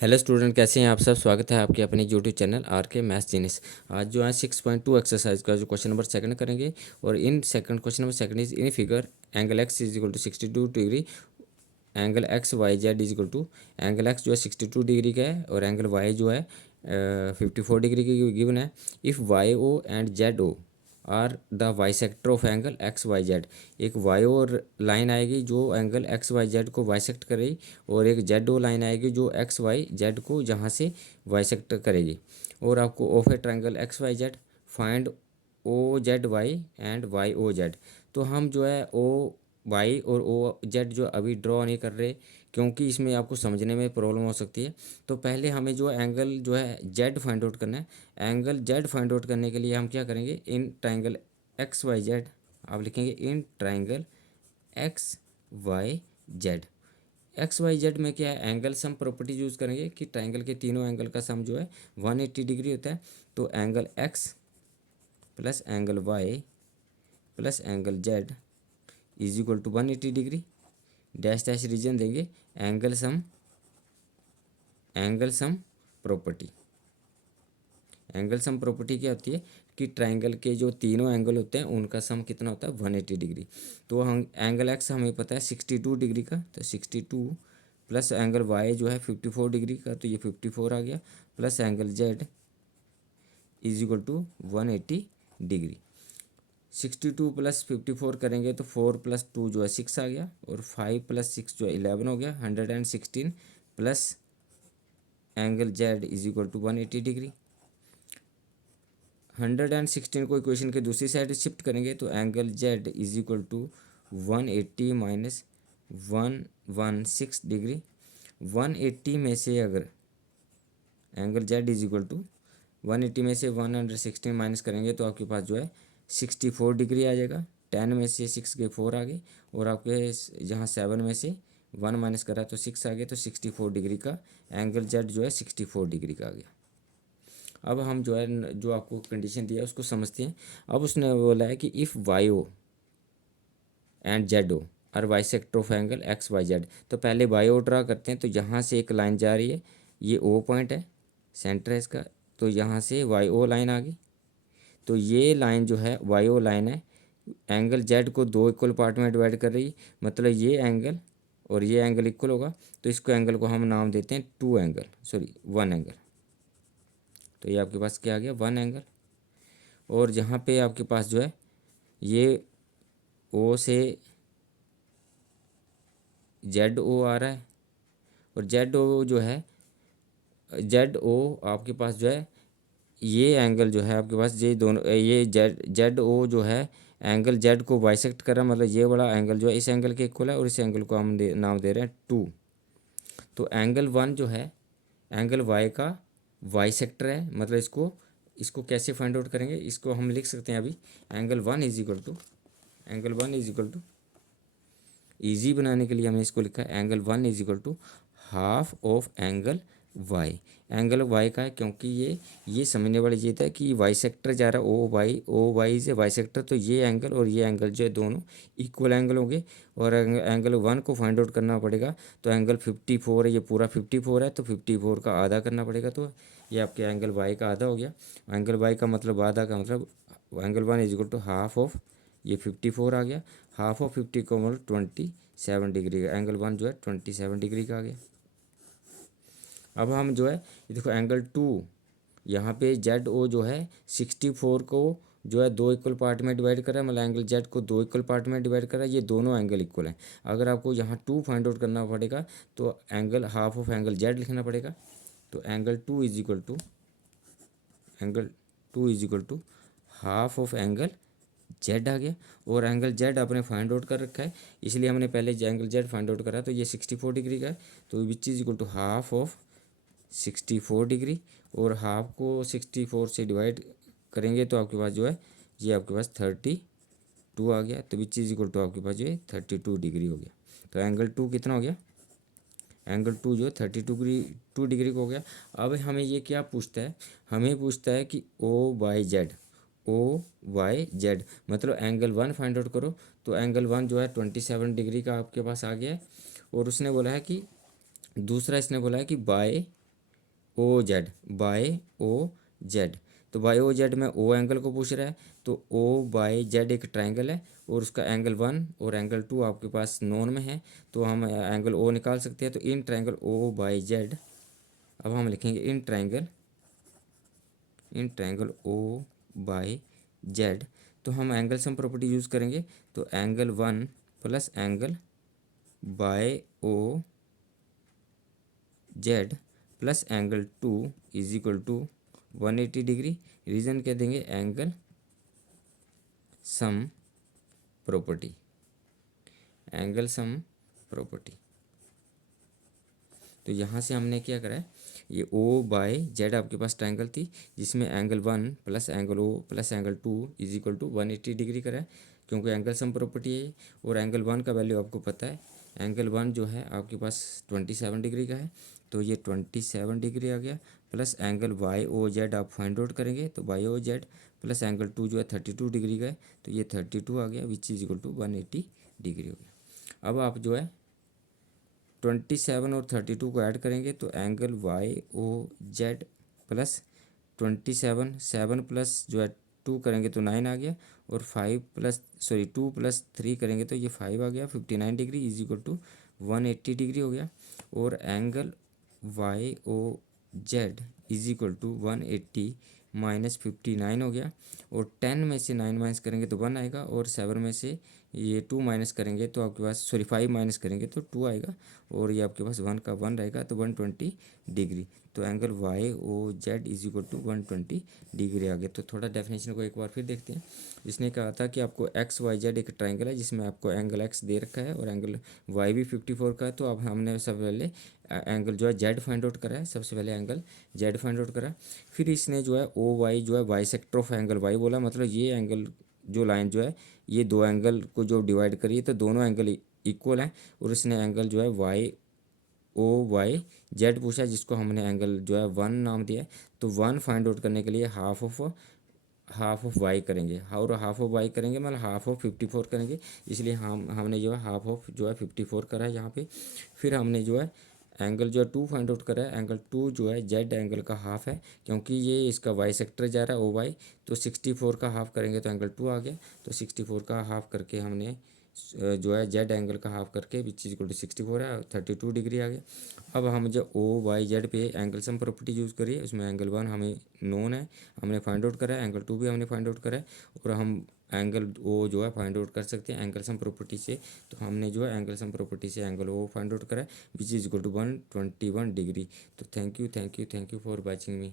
Hello student, कैसे हैं आप सब। स्वागत है आपके अपने यूट्यूब चैनल आर के मैथ्स जीनियस। आज जो है 6.2 एक्सरसाइज का जो क्वेश्चन नंबर सेकंड करेंगे। और in second question number second is in figure angle x is equal to 62 degree, angle x y z is equal to angle x जो है 62 डिग्री का है और एंगल वाई जो है 54 डिग्री की गिवन है। If y o and z o are the bisector of angle x y z. एक वाई और लाइन आएगी जो एंगल एक्स वाई जेड को वाइसेक्ट करेगी, और एक जेड ओ लाइन आएगी जो एक्स वाई जेड को जहाँ से वाइसेक्ट करेगी। और आपको of a triangle x y z find o z y and y O z. तो हम जो है ओ वाई और ओ जेड जो अभी ड्रॉ नहीं कर रहे, क्योंकि इसमें आपको समझने में प्रॉब्लम हो सकती है। तो पहले हमें जो एंगल जो है जेड फाइंड आउट करना है। एंगल जेड फाइंड आउट करने के लिए हम क्या करेंगे, in triangle x y z आप लिखेंगे in triangle x y z. X y z में क्या है, एंगल सम प्रॉपर्टी यूज़ करेंगे कि ट्राइंगल के तीनों एंगल का सम जो है 180 डिग्री होता है। तो angle x plus angle y plus angle z is equal to 180 degree. Dash dash reason देंगे angle sum property. Angle sum property क्या होती है कि ट्राइंगल के जो तीनों एंगल होते हैं उनका सम कितना होता है 180 डिग्री। तो हम एंगल एक्स हमें पता है 62 डिग्री का, तो 62 प्लस एंगल वाई जो है 54 डिग्री का, तो ये 54 आ गया, plus angle z is equal to 180 degree. 62 plus 54 करेंगे तो 4 प्लस 2 जो है 6 आ गया, और 5 प्लस 6 जो है 11 हो गया, 116 plus angle z is equal to 180 degree. 116 को इक्वेशन के दूसरी साइड शिफ्ट करेंगे तो angle z is equal to 180 minus 116 degree. 180 में से अगर angle z is equal to 180 में से 116 माइनस करेंगे तो आपके पास जो है 64 डिग्री आ जाएगा। 10 में से 6 के 4 आ गए, और आपके जहाँ 7 में से 1 माइनस करा तो 6 आ गया, तो 64 डिग्री का एंगल जेड जो है 64 डिग्री का आ गया। अब हम जो है जो आपको कंडीशन दिया है उसको समझते हैं। अब उसने बोला है कि if y o and z o are bisector of angle x y z. तो पहले वाई ओ ड्रा करते हैं। तो यहाँ से एक लाइन जा रही है, ये ओ पॉइंट है, सेंटर है इसका। तो यहाँ से वाई ओ लाइन आ गई। तो ये लाइन जो है वाई ओ लाइन है, एंगल जेड को दो इक्वल पार्ट में डिवाइड कर रही है। मतलब ये एंगल और ये एंगल इक्वल होगा, तो इसको एंगल को हम नाम देते हैं two angle, sorry one angle. तो ये आपके पास क्या आ गया, वन एंगल। और जहाँ पे आपके पास जो है ये ओ से जेड ओ आ रहा है, और जेड ओ जो है जेड ओ आपके पास जो है ये एंगल जो है आपके पास ये दोनों ये जेड जेड ओ जो है एंगल जेड को बाइसेक्ट कर रहा है। मतलब ये वाला एंगल जो है इस एंगल के इक्वल है, और इस एंगल को हम नाम दे रहे हैं टू। तो एंगल वन जो है एंगल वाई का वाई सेक्टर है। मतलब इसको कैसे फाइंड आउट करेंगे, इसको हम लिख सकते हैं अभी। Angle one is equal to easy बनाने के लिए हमने इसको लिखा है angle one is equal to half of angle y. Angle y का है क्योंकि ये समझने वाली चीज़ है कि वाई सेक्टर जा रहा है ओ वाई से वाई सेक्टर। तो ये एंगल और ये एंगल जो है दोनों इक्वल एंगल होंगे, और एंगल वन को फाइंड आउट करना पड़ेगा। तो एंगल 54 है, ये पूरा 54 है, तो 54 का आधा करना पड़ेगा। तो ये आपके एंगल वाई का आधा हो गया। एंगल वाई का मतलब आधा का मतलब angle one is equal to half of ये 54 आ गया, हाफ ऑफ 50 को मतलब 27 डिग्री का। एंगल वन जो है 27 डिग्री का आ गया। अब हम जो है ये देखो एंगल टू, यहाँ पे जेड ओ जो है 64 को जो है दो इक्वल पार्ट में डिवाइड कर रहा है। मतलब एंगल जेड को दो इक्वल पार्ट में डिवाइड कर रहा है। ये दोनों एंगल इक्वल हैं। अगर आपको यहाँ टू फाइंड आउट करना पड़ेगा तो angle half of angle z लिखना पड़ेगा। तो angle two is equal to half of angle z आ गया। और एंगल जेड आपने फाइंड आउट कर रखा है, इसलिए हमने पहले एंगल जेड फाइंड आउट करा। तो ये 64 डिग्री का है, तो which is equal to half of 64 degree. और हाफ को 64 से डिवाइड करेंगे तो आपके पास जो है ये आपके पास 32 आ गया। तो विच इज इक्वल टू आपके पास जो है 32 डिग्री हो गया। तो एंगल टू कितना हो गया, एंगल टू जो है 32 डिग्री का हो गया। अब हमें ये क्या पूछता है, हमें पूछता है कि ओ वाई जेड मतलब एंगल वन फाइंड आउट करो। तो एंगल वन जो है 27 डिग्री का आपके पास आ गया है। और उसने बोला है कि दूसरा इसने बोला है कि y o z, y o z. तो बाय ओ जेड में ओ एंगल को पूछ रहा है, तो ओ बाय जेड एक ट्राइंगल है और उसका एंगल 1 और एंगल 2 आपके पास नोन में है, तो हम एंगल ओ निकाल सकते हैं। तो in triangle o y z, अब हम लिखेंगे in triangle o y z. तो हम एंगल सम प्रॉपर्टी यूज़ करेंगे, तो angle 1 plus angle y o z plus angle 2 is equal to 180 degree. Reason कह देंगे angle sum property, angle sum property. तो यहाँ से हमने क्या करा है, ये ओ बाय जेड आपके पास ट्रायंगल थी जिसमें angle 1 plus angle o plus angle 2 is equal to 180 degree करा है, क्योंकि एंगल सम प्रॉपर्टी है। और एंगल 1 का वैल्यू आपको पता है, एंगल 1 जो है आपके पास 27 डिग्री का है, तो ये 27 डिग्री आ गया। Plus angle Y O z आप फाइंड आउट करेंगे, तो वाई ओ जेड प्लस एंगल 2 जो है 32 डिग्री का है, तो ये 32 आ गया, which is equal to 180 degree हो गया। अब आप जो है 27 और 32 को ऐड करेंगे, तो angle Y O z plus 27, 7 plus जो है 2 करेंगे तो 9 आ गया, और 2 प्लस 3 करेंगे तो ये 5 आ गया, 59 degree is equal to 180 degree हो गया। और angle Y O Z is equal to 180 minus 59 हो गया, और 10 में से 9 माइनस करेंगे तो 1 आएगा, और 7 में से ये 2 माइनस करेंगे तो आपके पास 5 माइनस करेंगे तो 2 आएगा, और ये आपके पास 1 का 1 रहेगा, तो 120 डिग्री। तो angle Y O Z is equal to 120 degree आ गया। तो थोड़ा डेफिनेशन को एक बार फिर देखते हैं। इसने कहा था कि आपको एक्स वाई जेड एक ट्राइंगल है जिसमें आपको एंगल एक्स दे रखा है और एंगल वाई भी 54 का है। तो अब हमने सबसे पहले एंगल जो है जेड फाइंड आउट करा है, सबसे पहले एंगल जेड फाइंड आउट करा। फिर इसने जो है ओ वाई जो है bisector of angle y बोला, मतलब ये एंगल जो लाइन जो है ये दो एंगल को जो डिवाइड करी है तो दोनों एंगल इक्वल हैं, और इसने एंगल जो है वाई ओ वाई जेड पूछा जिसको हमने एंगल जो है 1 नाम दिया है। तो 1 फाइंड आउट करने के लिए हाफ ऑफ वाई करेंगे, और हाफ ऑफ वाई करेंगे मतलब हाफ ऑफ 54 करेंगे, इसलिए हमने जो है हाफ ऑफ जो है 54 करा है यहाँ पे। फिर हमने जो है एंगल जो है 2 फाइंड आउट करा है, एंगल 2 जो है जेड एंगल का हाफ है, क्योंकि ये इसका वाई सेक्टर जा रहा है ओ वाई, तो 64 का हाफ करेंगे तो एंगल 2 आ गया। तो 64 का हाफ करके हमने जो है जेड एंगल का हाफ करके विच इज इक्वल टू 64 है, 32 डिग्री आ गया। अब हम जो ओ वाई जेड पे एंगल सम प्रॉपर्टी यूज़ करिए, उसमें एंगल 1 हमें नोन है, हमने फाइंड आउट करा है, एंगल 2 भी हमने फाइंड आउट करा है, और हम एंगल ओ जो है फाइंड आउट कर सकते हैं एंगल सम प्रॉपर्टी से। तो हमने जो है एंगल सम प्रॉपर्टी से एंगल ओ फाइंड आउट करा है which is equal to 121 degree. तो thank you for watching me.